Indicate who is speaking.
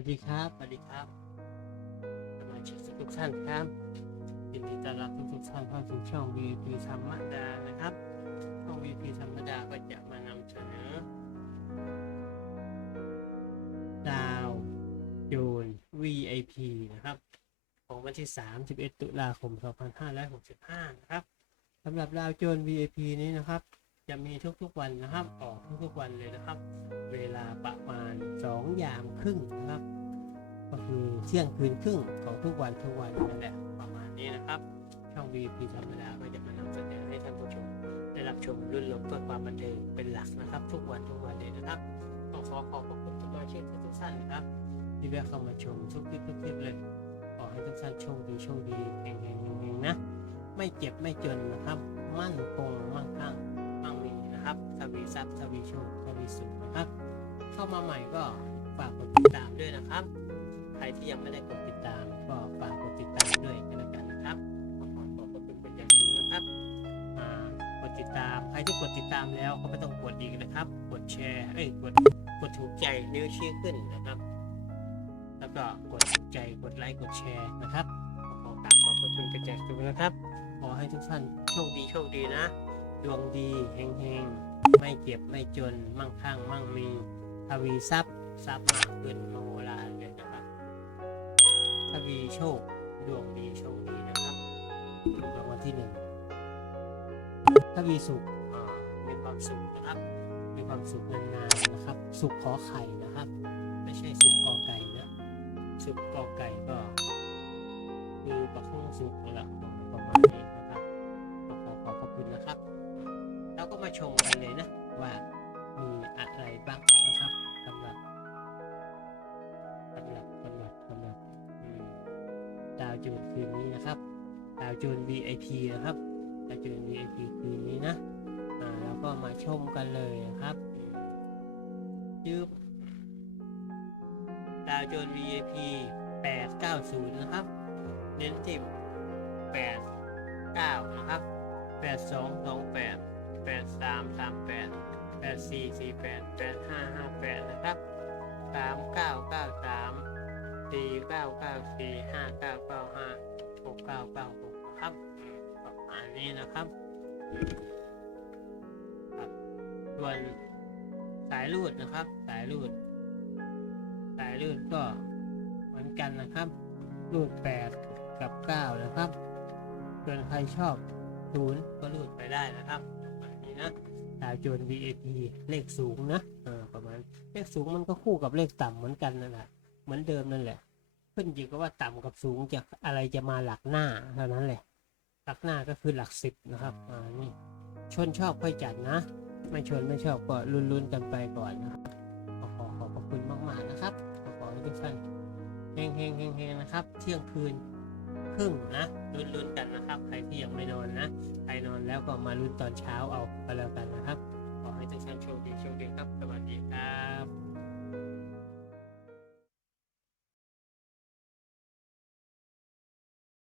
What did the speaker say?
Speaker 1: วัสดีครับสวัสดีครับสมาชิกทุกท่านครับยินดีต้อนรับทุกท่านเข้าสู่ช่อง VP ธรรมดานะครับช่อง VP ธรรมดาก็จะมานำเสนอดาวโยน VIP นะครับ ของวันที่ 31 ตุลาคม 2565 นะครับสำหรับดาวโจน VIP นี้นะครับ จะมีทุกๆวันนะครับ ออกทุกๆวันเลยนะครับ เวลาประมาณ2ยามครึ่งนะครับ ก็คือเที่ยงคืนครึ่งของทุกวันทุกวันนั่นแหละประมาณนี้นะครับช่อง VP ธรรมดาก็จะมานำเสนอให้ท่านผู้ชม ได้รับชมรุ่นลมเพื่อความบันเทิงเป็นหลักนะครับ ทุกวันทุกวันเลยนะครับต้องขอขอบพระคุณสมาชิกทุกๆท่านนะครับที่แวะเข้ามาชมทุกคลิปทุกคลิปเลยขอให้ทุกท่านโชคดีโชคดีเฮงเฮงเฮงเฮงนะ ไม่เจ็บไม่จนนะครับ มั่นคงมั่งคั่งมั่งมีนะครับ ทวีทรัพย์ทวีโชคทวีสุขนะครับ เข้ามาใหม่ก็ฝากกดติดตามด้วยนะครับ ใครที่ยังไม่ได้กดติดตาม ก็ฝากกดติดตามด้วยกันแล้วกันนะครับขอขอบคุณเป็นอย่างสูงนะครับกดติดตามใครที่กดติดตามแล้วก็ไม่ต้องกดอีกนะครับ กดแชร์เอ้ยกดกดถูกใจนิ้วชี้ขึ้นนะครับ แล้วก็กดถูกใจกดไลค์กดแชร์นะครับขอกราบขอบคุณเป็นอย่างสูงนะครับ ขอให้ทุกท่านโชคดีโชคดีนะ ดวงดีเฮงเฮง ไม่เจ็บไม่จนมั่งคั่งมั่งมีทวีทรัพย์ทรัพย์มากขึ้นมโหฬารเลยนะครับทวีโชคดวงดีโชคดีนะครับถูกรางวัลที่หนึ่งทวีสุขมีความสุขนะครับ มีความสุขนานๆนะครับ สุขขอไข่นะครับ ไม่ใช่สุขกอไก่นะสุขกอไก่ก็คือประคองสุขนั่นแหละ มาชมกันเลยนะ ว่ามีอะไรบ้างนะครับสำหรับสำหรับสำหรับสำหรับดาวจูนคืนนี้นะครับดาวจูน VIP นะครับดาวจูน VIP คืนนี้นะอ่าแล้วก็มาชมกันเลยนะครับยืบดาวโจน VIP 890 นะครับ เน้นที่89 นะครับ 8228 แปดสามสามแปดแปดสี่สี่แปดแปดห้าห้าแปดนะครับสามเก้าเก้าสามสี่เก้าเก้าสี่ห้าเก้าเก้าห้าหกเก้าเก้าหกครับอันนี้นะครับส่วนสายรูดนะครับ สายรูด สายรูดก็เหมือนกันนะครับ รูดแปดกับเก้านะครับส่วนใครชอบศูนย์ก็รูดไปได้นะครับ นี้นะดาวโจน VIP เลขสูงนะเออประมาณเลขสูงมันก็คู่กับเลขต่ำเหมือนกันนั่นแหละเหมือนเดิมนั่นแหละ ขึ้นอยู่กับว่าต่ำกับสูงจะอะไรจะมาหลักหน้าเท่านั้นแหละ หลักหน้าก็คือหลักสิบนะครับอ่านี่ชนชอบค่อยจัดนะ ไม่ชนไม่ชอบก็ลุ้นๆกันไปก่อนนะครับขอขอขอบพระคุณมากๆนะครับขอขอให้ทุกท่านเฮงเฮงเฮงเฮงนะครับ เที่ยงคืน ครึ่งนะลุ้นๆกันนะครับ ใครที่ยังไม่นอนนะ ใครนอนแล้วก็มาลุ้นตอนเช้าเอาไปแล้วกันนะครับ ขอให้ทุกท่านโชคดีโชคดีครับ สวัสดีครับ